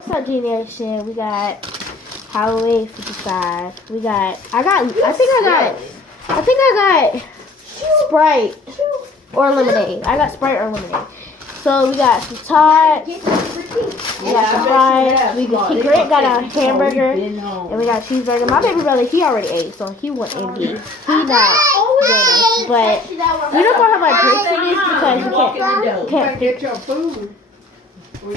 What's up, G Nation? We got Halloween 55. I think I got Sprite or lemonade. I got Sprite or lemonade. So we got some tots, we got some fries, Grant got a hamburger, and we got a cheeseburger. My baby brother, he already ate, so he wouldn't be. He not good, but we don't gonna have our drinks in this because you can't get your food.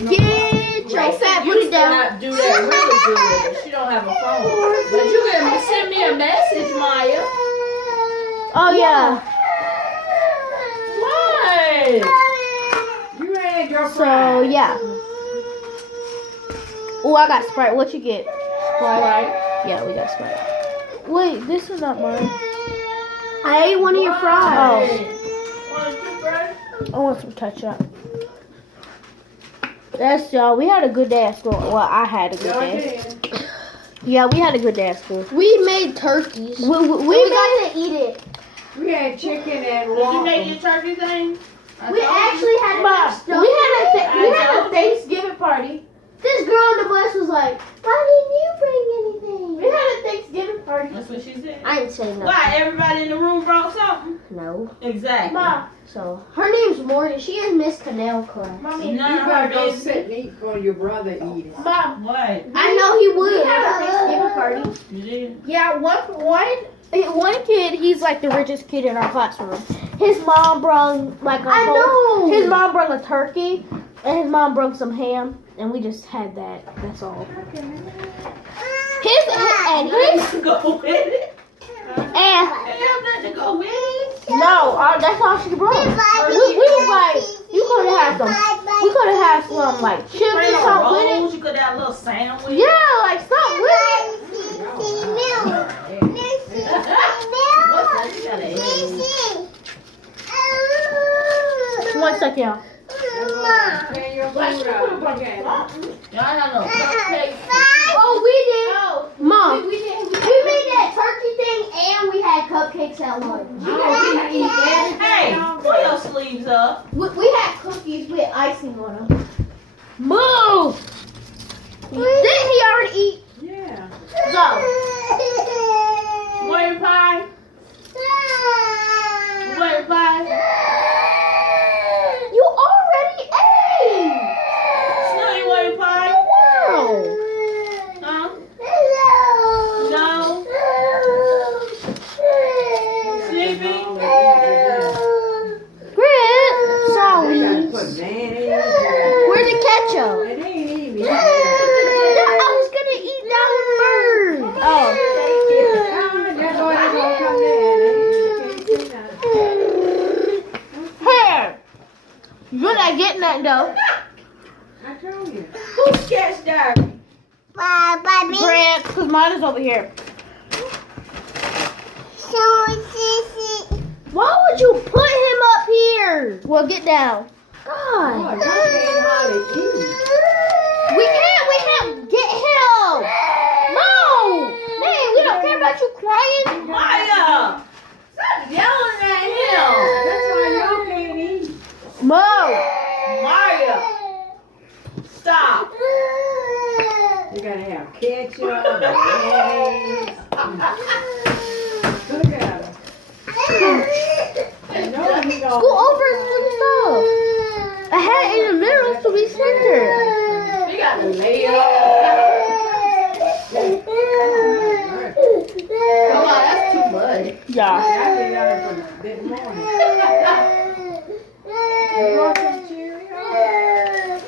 Get your fat booty down. Do that really good. She don't have a phone. But you can send me a message, Maya. Oh yeah. What? You ain't your So yeah. Oh, I got Sprite. What you get? Sprite. Yeah, we got Sprite. Wait, this is not mine. I ate one of your fries. Oh. I want some ketchup. That's y'all. We had a good day at school. Well, I had a good day. Yeah, we had a good day at school. We made turkeys. We got to eat it. We had chicken and Did you make your turkey thing? We actually had We had a Thanksgiving party. This girl on the bus was like, "Why didn't you bring anything?" We had a Thanksgiving party. That's what she said. I didn't say nothing. Why? Everybody in the room brought something? No. Exactly. Mom, So her name's Morgan. She is Miss Canal class. Mommy, None you of gotta her go business. sit and eat for your brother eating. Mom, What? I know he would. we had a Thanksgiving party. You did? Yeah, one kid, he's like the richest kid in our classroom. His mom brought like his mom brought a turkey, and his mom brought some ham, and we just had that. That's all. His Go with it. and Damn, not to go with it. no, that's all she brought. We was like, you could have had some. We could have had some like chips or something with it. You could have a little sandwich. Yeah, like something with it. One second, y'all. Clean your food out. Oh, we did. Mom, we made that turkey thing and we had cupcakes at lunch. Hey, pull your sleeves up. We had cookies with icing on them. Move. Didn't he already eat? Yeah. Go. Where pie? Where pie? You already ate. Snotty where pie? Wow. Huh? No? Sleepy? Grant, sorry. Put mayonnaise. Where's the ketchup? It ain't even. I was gonna eat that one first. Oh. That's why they gonna come in. Here. You're not getting that though. I told you. Who's sketch diary? Grant, because mine is over here. Why would you put him up here? Well, get down. Oh, God. you ain't how to eat. We can't get him. No. Man, we don't care about you crying. Maya! Stop yelling at him! That's why y'all can't eat. Mo. Maya! Stop! You gotta have ketchup and mayonnaise. Look at her. I know he Go don't. over and do the stuff. I had it in the middle to be centered. You got to lay up. Come on, that's too much. Yeah. I think y'all for this morning. You want some Cheerios?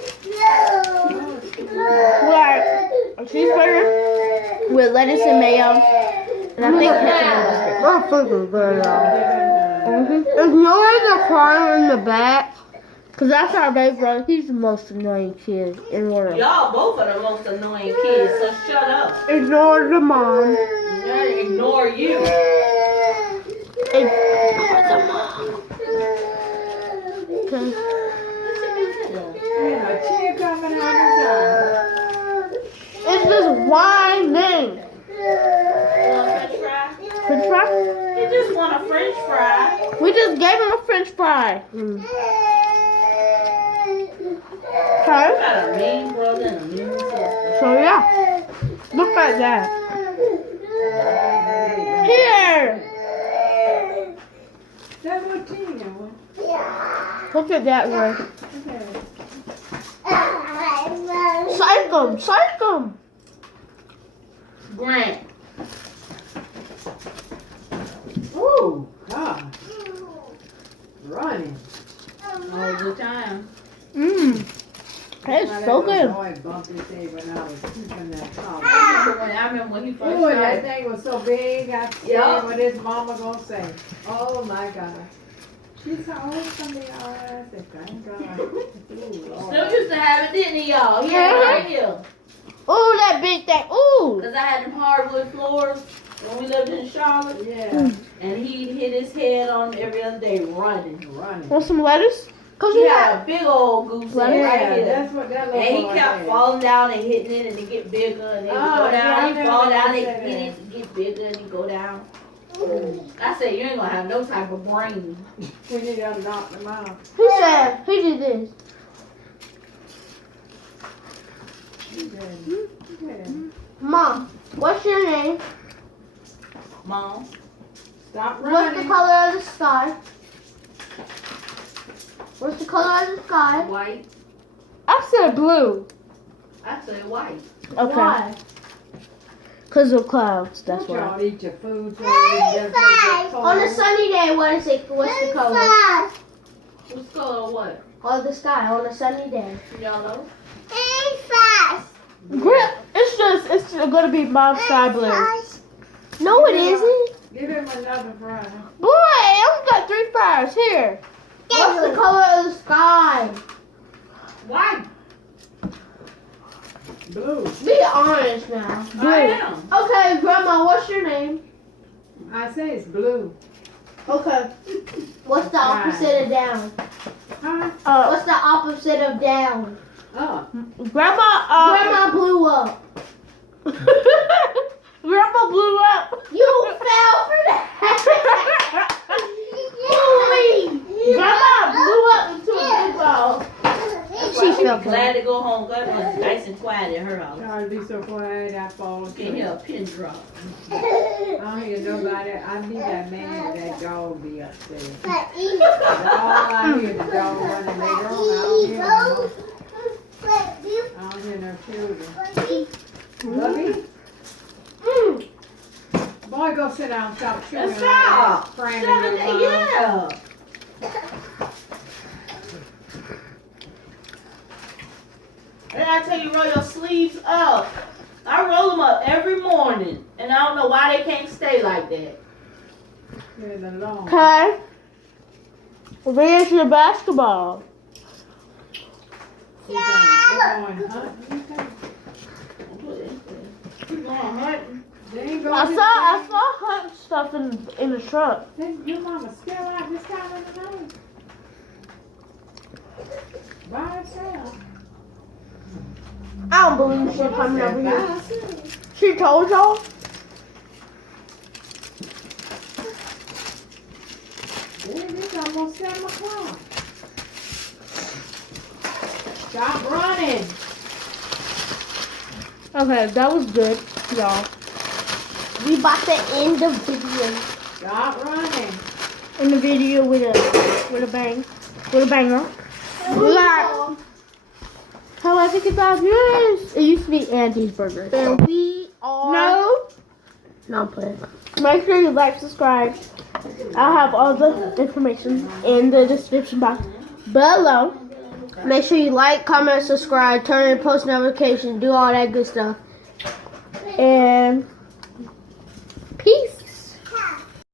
Like a cheeseburger with lettuce and mayo. And I think ketchup and mustard. My food is good, y'all. There's no other crying in the back. Because that's our baby brother. He's the most annoying kid in the world. Y'all both are the most annoying kids, so shut up. Ignore the mom. I ignore you. Ignore the mom. Okay. Yeah, a cheer coming out of It's just whining. French fry? French fry? You just want a French fry. We just gave him a French fry. You got a mean brother and a mean sister. Look at that. Here. 17. Look at that one. Okay. Psych 'em. Grant. Oh, God. Running. All the time. Mmm. It's so good. Boy bumped his head when I was keeping that car. I remember when he first Boy, that started. thing was so big. I said, Yeah. what his mama gonna say? Oh, my God. She said, oh, it's gonna be all right. I said, thank God. Ooh, Lord. Still used to have it, didn't he, y'all? He had it right here. Ooh, that big thing. Ooh. Because I had them hardwood floors when we lived in Charlotte. Yeah, And he'd hit his head on them every other day running. running. Want some lettuce? Cause he had a big old goose Right egg Yeah, right here. that's what that little And he boy kept had. falling down and hitting it and it get bigger and then Oh, go down. yeah, I He never fall knew down and that. hit it and get bigger and he go down. I said, you ain't gonna have no type of brain. We need to knock them out. Who said? Who did this? Yeah. Mom, what's your name? Mom. Stop What's the running. color of the sky? What's the color of the sky? White. I said blue. I said white. Okay. Why? Because of clouds, that's Don't why. y'all eat your food so you get cold. On a sunny day, what's the color? What's the color of what? Of the sky on a sunny day. Yellow. It's just gonna be mom's sky blue. No, it isn't. Give him another brother. Boy, I only got 3 fries here. What's the color of the sky? White. Blue. Be honest now. I am. Okay, Grandma, what's your name? I say it's blue. Okay. What's the opposite of down? Huh? What's the opposite of down? Oh. Grandma, Grandma blew up. Grandma blew up. You fell for that. Holy. Grandma blew up into a big ball. She felt glad to go home. God was nice and quiet in her house. Try to be so quiet I fall You asleep. can hear a pin drop. I don't hear nobody. I be that man with that dog be upstairs. All I hear the dog running later on. I don't hear no children. Bubby? Boy, go sit down. Stop chewing. Stop. Cramming Seven, your mouth. yeah. And I tell you, roll your sleeves up. I roll them up every morning, and I don't know why they can't stay like that. They're the long. Okay. Where's your basketball? They're going hunting. They ain't I going saw hunt stuff in the truck. Your mama still out this time of the night. By herself. I don't believe she's coming over here. She told y'all? It's almost 7 o'clock. Stop running. Okay, that was good, y'all. We about to end the video. Stop running. In the video with a bang, with a banger. We got how I think about viewers. It used to be Andy's Burger. And we are. No. No, put. Make sure you like, subscribe. I'll have all the information in the description box below. Make sure you like, comment, subscribe, turn on post notifications, do all that good stuff. And